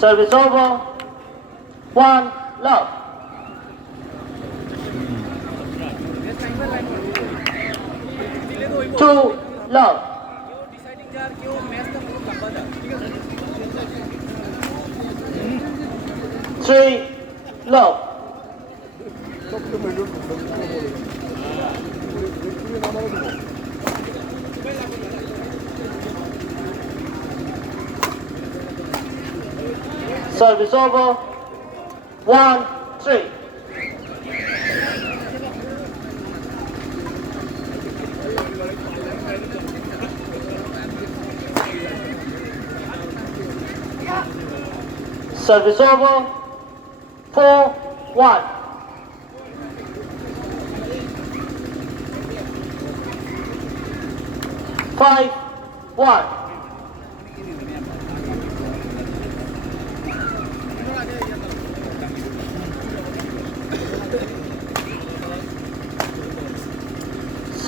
Service over. 1 love. Two love. Three love. Service over. 1 3. Service over. 4 1. Five 1.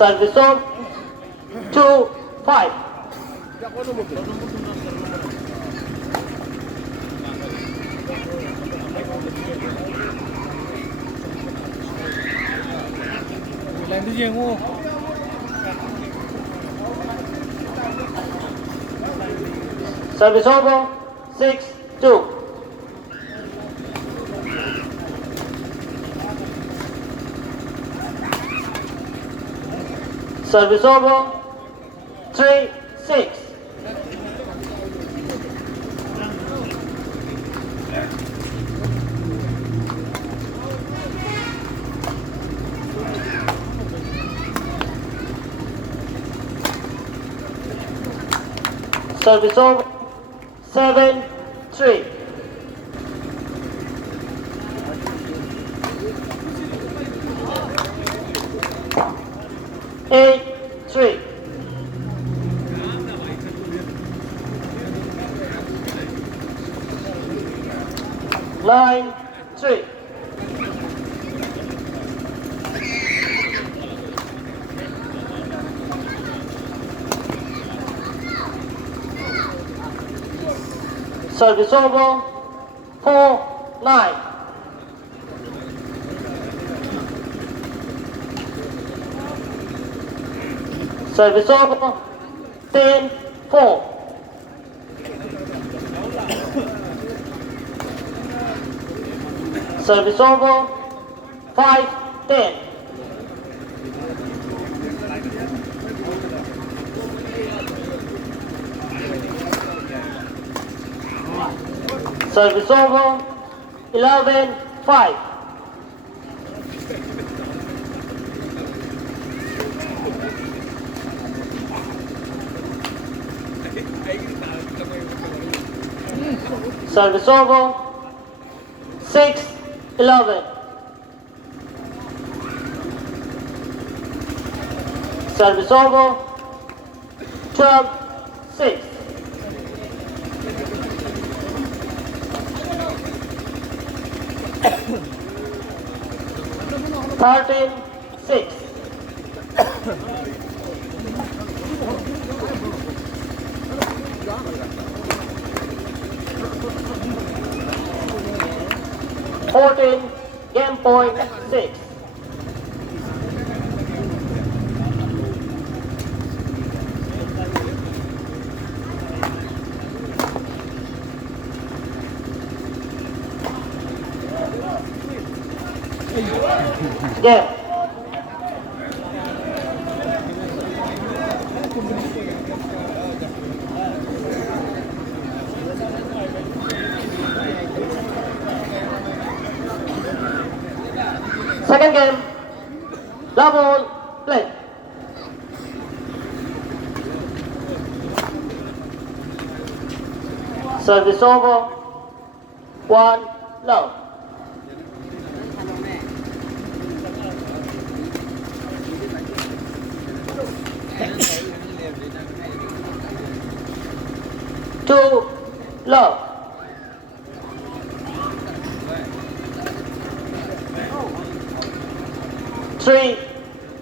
Service on 2 5. Làm cái gì ngu? Service over 6 2. Service over 3 6. Service over 7 3. Eight 3. Nine 3. Service over 4 9. Service over 10 4. Service over 5 10. Service over 11 5. Service over 6 11. Service over 12 6. Thirteen 6. Game point 6. Game. Second game, double play. Service over, 1 love. Two love. Three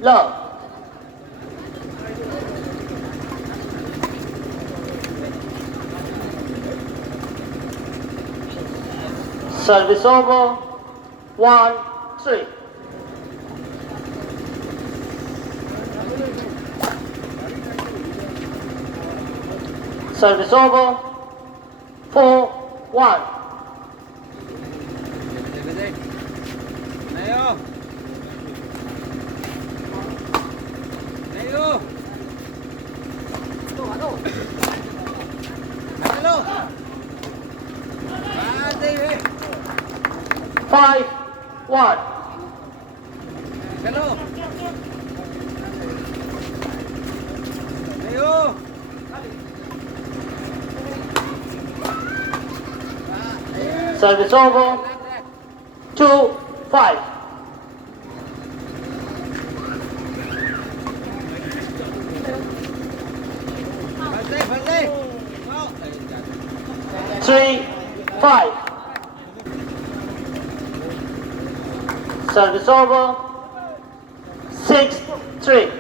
love. Service over. 1-3. Service over. 4-1. Này ô. Này ô. Hello. À, đi đi. 5-1. Hello. Này ô. Service over. 2-5. Phần đi. Mau. 3-5. Service over. 6-3.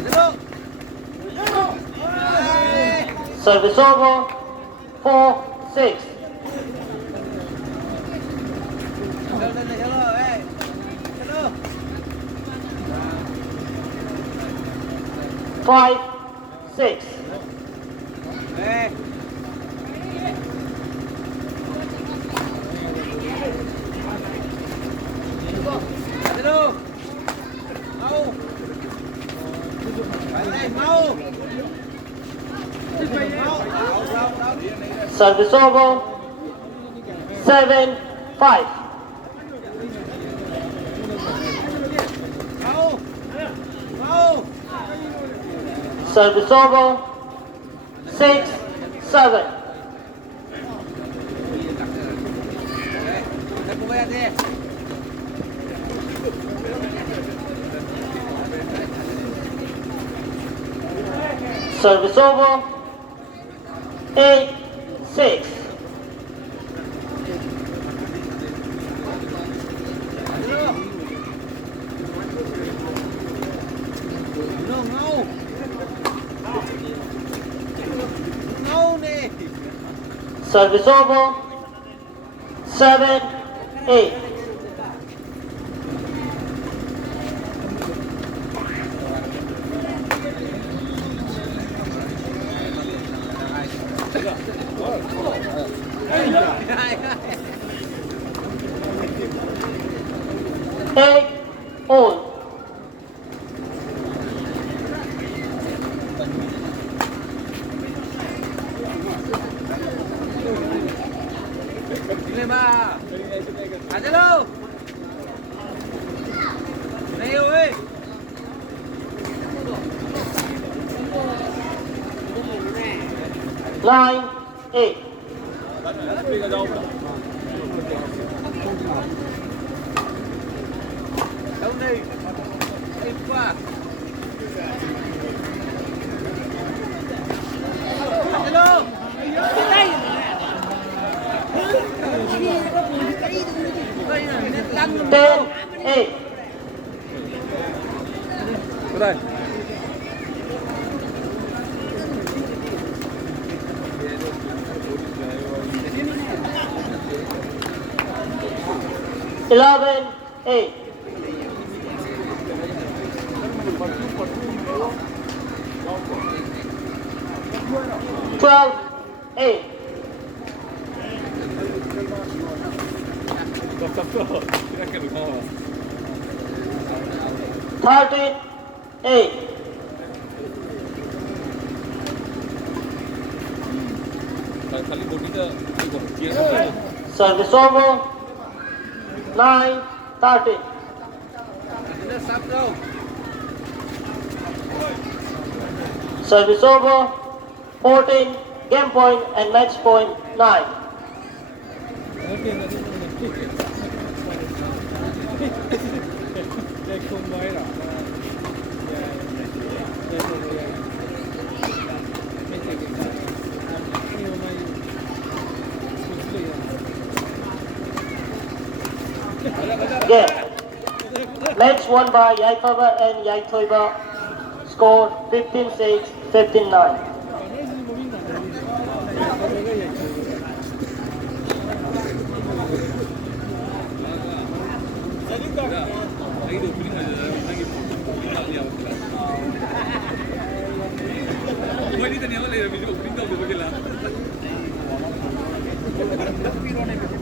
Hello. Service over. 4-6. Hello. Hey. Hello. 5-6. Hey. Hello. Mau. Phải đây mau. Mau. Đâu. Service over. 7-5. Mau. Mau. Service over. 6-7. Đây cô bé đi. Service over. 8-6. Hello. No, mau. Mau nè. Service over. 7-8. Eight all. Lên ba. À hello. Này ơi. 9-8. Đâu này. Đi qua. Hello. Đây. Đây là nét lăn. 10-8. đây 11-8. 12-8. sắp rồi cái được không 13-8. kali bodinya còn chia ra Service over. 9-13. Nó sắp đâu. Service over. 14. Game point and match point 9. đây không mấy rồi Game. Match won by Yaifava and Yaitoiba. Score 15-6, 15-9. အဲ့ဒီပြင်နေတယ်နိုင်ငံပေါ်ပြောင်းရအောင်ဘယ်ဒီတနေရလေဗီဒီယိုပရင်းတော့ဘယ်လိုလဲ